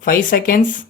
5 seconds.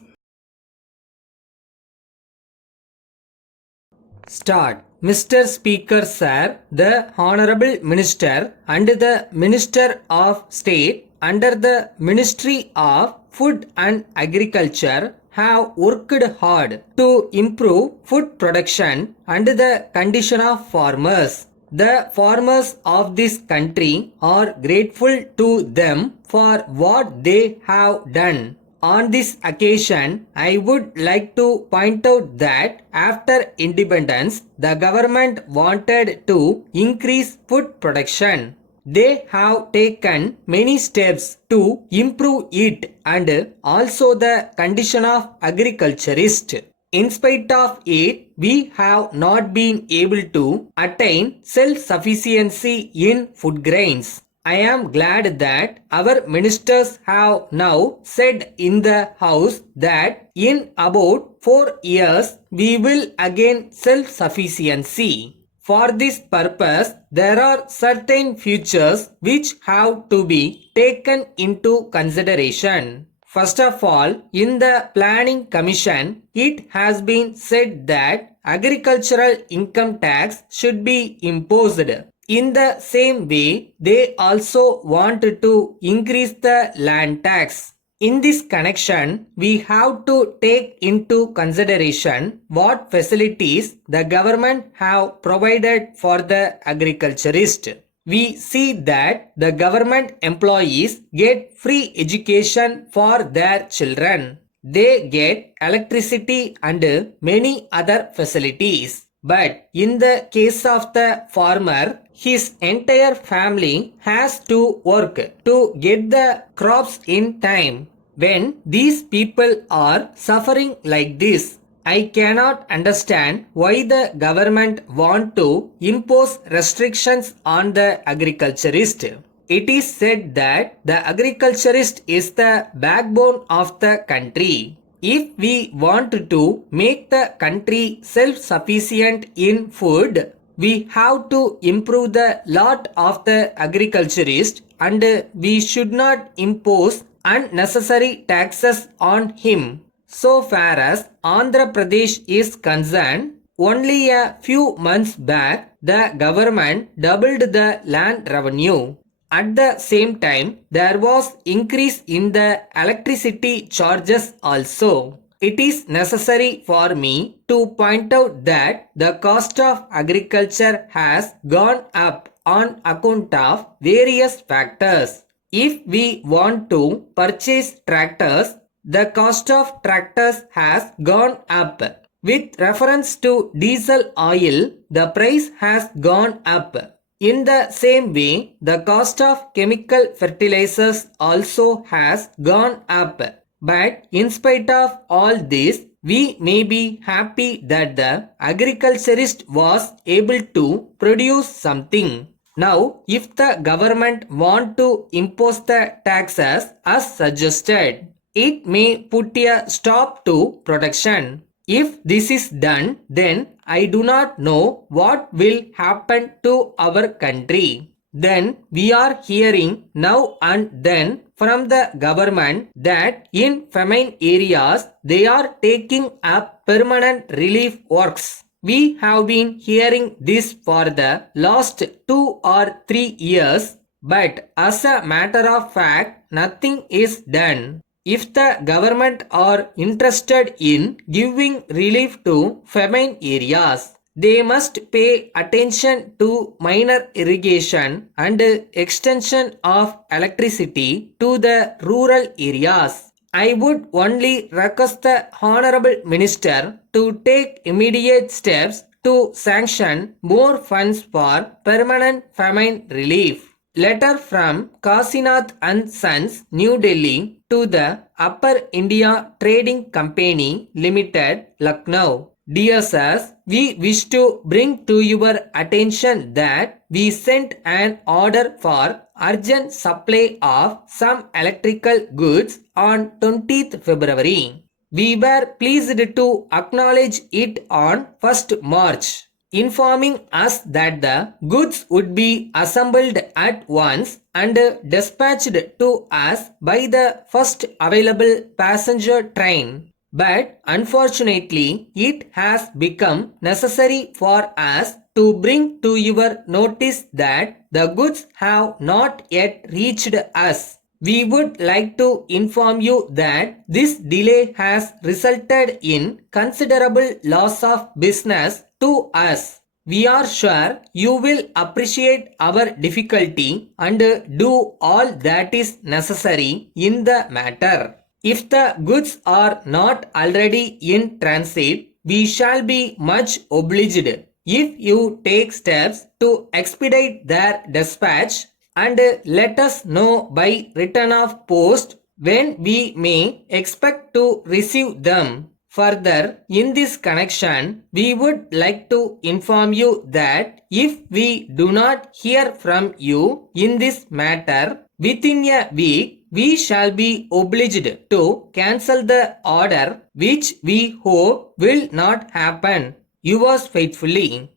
Start. Mr. Speaker, sir, the Honorable Minister and the Minister of State under the Ministry of Food and Agriculture have worked hard to improve food production and the condition of farmers. The farmers of this country are grateful to them for what they have done. On this occasion, I would like to point out that after independence, the government wanted to increase food production. They have taken many steps to improve it and also the condition of agriculturists. In spite of it, we have not been able to attain self-sufficiency in food grains. I am glad that our ministers have now said in the House that in about 4 years we will again self-sufficiency. For this purpose, there are certain features which have to be taken into consideration. First of all, in the Planning Commission, it has been said that agricultural income tax should be imposed. In the same way, they also want to increase the land tax. In this connection, we have to take into consideration what facilities the government have provided for the agriculturist. We see that the government employees get free education for their children. They get electricity and many other facilities. But in the case of the farmer, his entire family has to work to get the crops in time. When these people are suffering like this, I cannot understand why the government want to impose restrictions on the agriculturist. It is said that the agriculturist is the backbone of the country. If we want to make the country self-sufficient in food, we have to improve the lot of the agriculturist and we should not impose unnecessary taxes on him. So far as Andhra Pradesh is concerned, only a few months back, the government doubled the land revenue. At the same time, there was increase in the electricity charges also. It is necessary for me to point out that the cost of agriculture has gone up on account of various factors. If we want to purchase tractors, the cost of tractors has gone up. With reference to diesel oil, the price has gone up. In the same way, the cost of chemical fertilizers also has gone up. But in spite of all this, we may be happy that the agriculturist was able to produce something. Now, if the government want to impose the taxes as suggested, it may put a stop to production. If this is done, then I do not know what will happen to our country. Then we are hearing now and then from the government that in famine areas they are taking up permanent relief works. We have been hearing this for the last 2 or 3 years, but as a matter of fact, nothing is done. If the government are interested in giving relief to famine areas, they must pay attention to minor irrigation and extension of electricity to the rural areas. I would only request the Honorable Minister to take immediate steps to sanction more funds for permanent famine relief. Letter from Kasinath and Sons, New Delhi to the Upper India Trading Company Limited, Lucknow. Dear sirs, we wish to bring to your attention that we sent an order for urgent supply of some electrical goods on 20th February. We were pleased to acknowledge it on 1st March, informing us that the goods would be assembled at once and dispatched to us by the first available passenger train. But unfortunately, it has become necessary for us to bring to your notice that the goods have not yet reached us. We would like to inform you that this delay has resulted in considerable loss of business to us. We are sure you will appreciate our difficulty and do all that is necessary in the matter. If the goods are not already in transit, we shall be much obliged if you take steps to expedite their dispatch and let us know by return of post when we may expect to receive them. Further, in this connection, we would like to inform you that if we do not hear from you in this matter within a week, we shall be obliged to cancel the order, which we hope will not happen. Yours faithfully.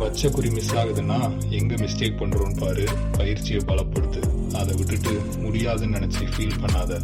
பச்சை குறி miss ஆகுதுன்னா எங்க mistake பண்றோம்னு பாரு. பயிற்சியை பலப்படுத்து. அதை விட்டுட்டு முடியாதுன்னு நினைச்சு ஃபீல் பண்ணாத.